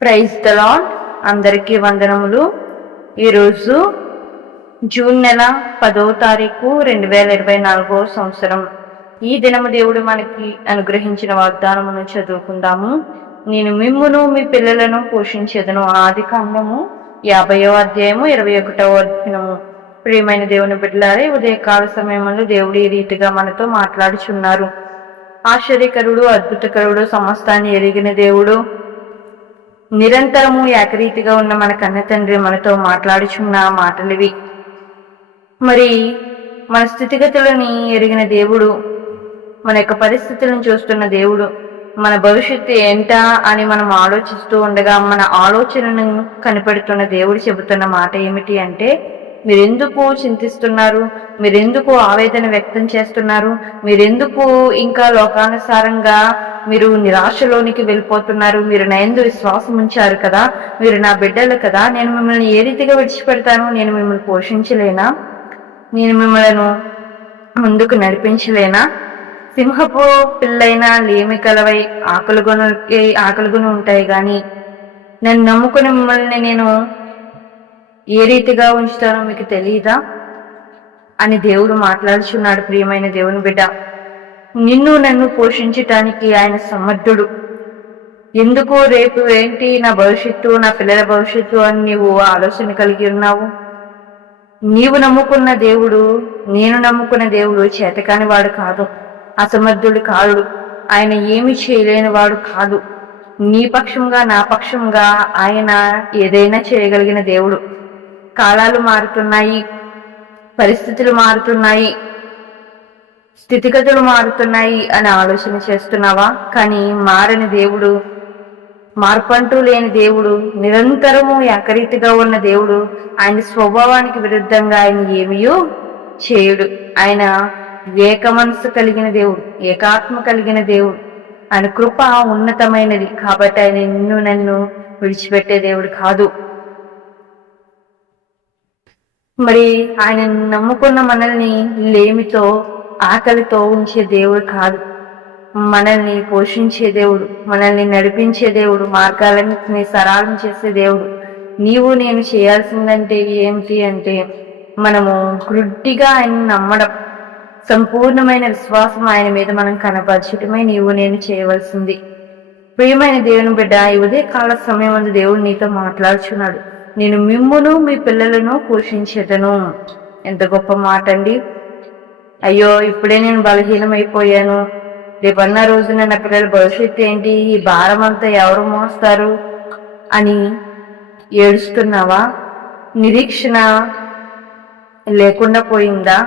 Praise the అందరికీ వందనములు. ఈరోజు జూన్ నెల పదో తారీఖు రెండు వేల ఇరవై నాలుగో సంవత్సరం. ఈ దినము దేవుడు మనకి అనుగ్రహించిన వాగ్దానమును చదువుకుందాము. నేను మిమ్మును మీ పిల్లలను పోషించేదను. ఆది కాండము యాభయో అధ్యాయము ఇరవై ఒకటవ అధ్యయనము ప్రియమైన దేవుని బిడ్డలారే ఉదయకాల సమయంలో దేవుడు ఈ రీతిగా మనతో మాట్లాడుచున్నారు. ఆశ్చర్యకరుడు అద్భుతకరుడు సమస్తాన్ని ఎరిగిన దేవుడు నిరంతరము ఏకరీతిగా ఉన్న మన కన్న తండ్రి మనతో మాట్లాడుచున్న మాటలివి. మరి మన స్థితిగతులని ఎరిగిన దేవుడు మన యొక్క పరిస్థితులను చూస్తున్న దేవుడు మన భవిష్యత్తు ఏంట అని మనం ఆలోచిస్తూ ఉండగా మన ఆలోచనను కనిపెడుతున్న దేవుడు చెబుతున్న మాట ఏమిటి అంటే మీరెందుకు చింతిస్తున్నారు? మీరెందుకు ఆవేదన వ్యక్తం చేస్తున్నారు? మీరెందుకు ఇంకా లోకానుసారంగా మీరు నిరాశలోనికి వెళ్ళిపోతున్నారు? మీరు నా ఎందు విశ్వాసం ఉంచారు కదా? మీరు నా బిడ్డలు కదా? నేను మిమ్మల్ని ఏ రీతిగా విడిచిపెడతాను? నేను మిమ్మల్ని పోషించలేనా? నేను మిమ్మల్ని ముందుకు నడిపించలేనా? సింహపు పిల్లైన లేమి కలవై ఆకలిగొన ఆకలిగొని ఉంటాయి కానీ నన్ను నమ్ముకుని మిమ్మల్ని నేను ఏ రీతిగా ఉంచుతారో మీకు తెలియదా అని దేవుడు మాట్లాడుచున్నాడు ప్రియమైన దేవుని బిడ్డ. నిన్ను నన్ను పోషించటానికి ఆయన సమర్థుడు. ఎందుకు రేపు ఏంటి? నా భవిష్యత్తు నా పిల్లల భవిష్యత్తు అని నీవు ఆలోచన కలిగి ఉన్నావు. నీవు నమ్ముకున్న దేవుడు నేను నమ్ముకున్న దేవుడు చేతకాని వాడు కాదు అసమర్థుడు కాదు ఆయన ఏమి చేయలేని వాడు కాదు. నీ పక్షంగా నా పక్షంగా ఆయన ఏదైనా చేయగలిగిన దేవుడు. కాలాలు మారుతున్నాయి పరిస్థితులు మారుతున్నాయి స్థితిగతులు మారుతున్నాయి అని ఆలోచన చేస్తున్నావా? కానీ మారని దేవుడు మార్పంటూ లేని దేవుడు నిరంతరము ఏకరీతిగా ఉన్న దేవుడు ఆయన స్వభావానికి విరుద్ధంగా ఆయన ఏమియో చేయుడు. ఆయన ఏక మనసు కలిగిన దేవుడు ఏకాత్మ కలిగిన దేవుడు. ఆయన కృప ఉన్నతమైనది కాబట్టి ఆయన నిన్ను నన్ను విడిచిపెట్టే దేవుడు కాదు. మరి ఆయన నమ్ముకున్న మనల్ని లేమితో ఆకలితో ఉంచే దేవుడు కాదు. మనల్ని పోషించే దేవుడు మనల్ని నడిపించే దేవుడు మార్గాలన్నింటినీ సరాలం చేసే దేవుడు. నీవు నేను చేయాల్సిందంటే ఏమిటి అంటే మనము గుడ్డిగా ఆయన నమ్మడం. సంపూర్ణమైన విశ్వాసం ఆయన మీద మనం కనపరచడమే నీవు నేను చేయవలసింది. ప్రియమైన దేవుని బిడ్డ ఈ ఉదయ కాల సమయం అందు దేవుడు నీతో మాట్లాడుచున్నాడు. నేను మిమ్మును మీ పిల్లలను పోషించేదను. ఎంత గొప్ప మాట అండి అయ్యో ఇప్పుడే నేను బలహీనమైపోయాను. రేపన్న రోజున నా పిల్లల భవిష్యత్తు ఏంటి? ఈ భారం అంతా ఎవరు మోస్తారు? అని ఏడుస్తున్నావా? నిరీక్షణ లేకుండా పోయిందా?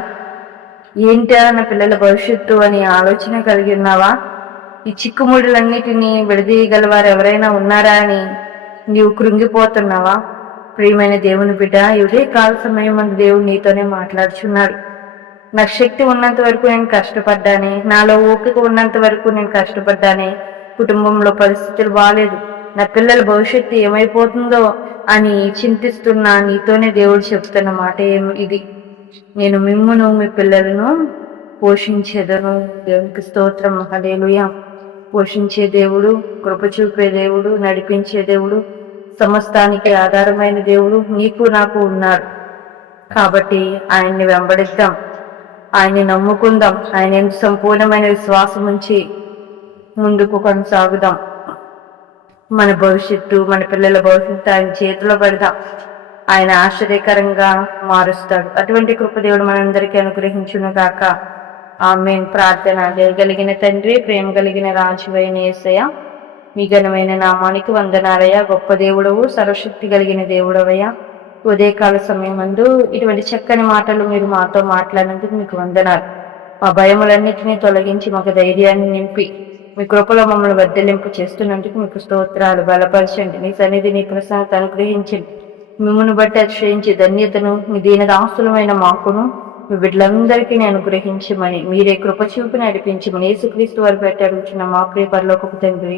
ఏంటా నా పిల్లల భవిష్యత్తు అని ఆలోచన కలిగి ఉన్నావా? ఈ చిక్కుముడులన్నిటినీ విడదీయగలవారు ఎవరైనా ఉన్నారా అని నీవు కృంగిపోతున్నావా? ప్రియమైన దేవుని బిడ్డ ఇదే కాల సమయం అందు దేవుడు నీతోనే మాట్లాడుచున్నాడు. నాకు శక్తి ఉన్నంత వరకు నేను కష్టపడ్డానే నాలో ఓపిక ఉన్నంత వరకు నేను కష్టపడ్డానే కుటుంబంలో పరిస్థితులు బాగాలేదు నా పిల్లల భవిష్యత్తు ఏమైపోతుందో అని చింతిస్తున్నా నీతోనే దేవుడు చెప్తున్న మాట ఏమి ఇది? నేను మిమ్మును మీ పిల్లలను పోషించేదను. దేవునికి స్తోత్రం. హలేలుయ పోషించే దేవుడు కృప చూపే దేవుడు నడిపించే దేవుడు సమస్తానికి ఆధారమైన దేవుడు నీకు నాకు ఉన్నాడు. కాబట్టి ఆయన్ని వెంబడిద్దాం. ఆయన్ని నమ్ముకుందాం. ఆయన సంపూర్ణమైన విశ్వాసం ఉంచి ముందుకు కొనసాగుదాం. మన భవిష్యత్తు మన పిల్లల భవిష్యత్తు ఆయన చేతిలో పెడదాం. ఆయన ఆశ్చర్యకరంగా మారుస్తాడు. అటువంటి కృపదేవుడు మనందరికీ అనుగ్రహించును కాక ఆమె ప్రార్థన చేయగలిగిన తండ్రి ప్రేమ కలిగిన రాజువైన ఏసయ మీ ఘనమైన నామానికి వందనాలయ్యా. గొప్ప దేవుడవు సర్వశక్తి కలిగిన దేవుడవయ్యా. ఉదయకాల సమయం అందు ఇటువంటి చక్కని మాటలు మీరు మాతో మాట్లాడినందుకు మీకు వందనాలు. మా భయములన్నిటినీ తొలగించి మాకు ధైర్యాన్ని నింపి మీ కృపలో మమ్మల్ని వర్ధలింపు చేస్తున్నందుకు మీకు స్తోత్రాలు. బలపరచండి. మీ సన్నిధి నీ ప్రసన్నత అనుగ్రహించండి. మిమ్మల్ని బట్టి అక్షయించి ధన్యతను మీ దీనదాస్తులమైన మాకును మీ బిడ్డలందరికీ నేను అనుగ్రహించమని మీరే కృప చూపి నడిపించమని యేసుక్రీస్తు వారి పెట్టి అడుగుతున్న మా ప్రియ పరలోకపు తండ్రి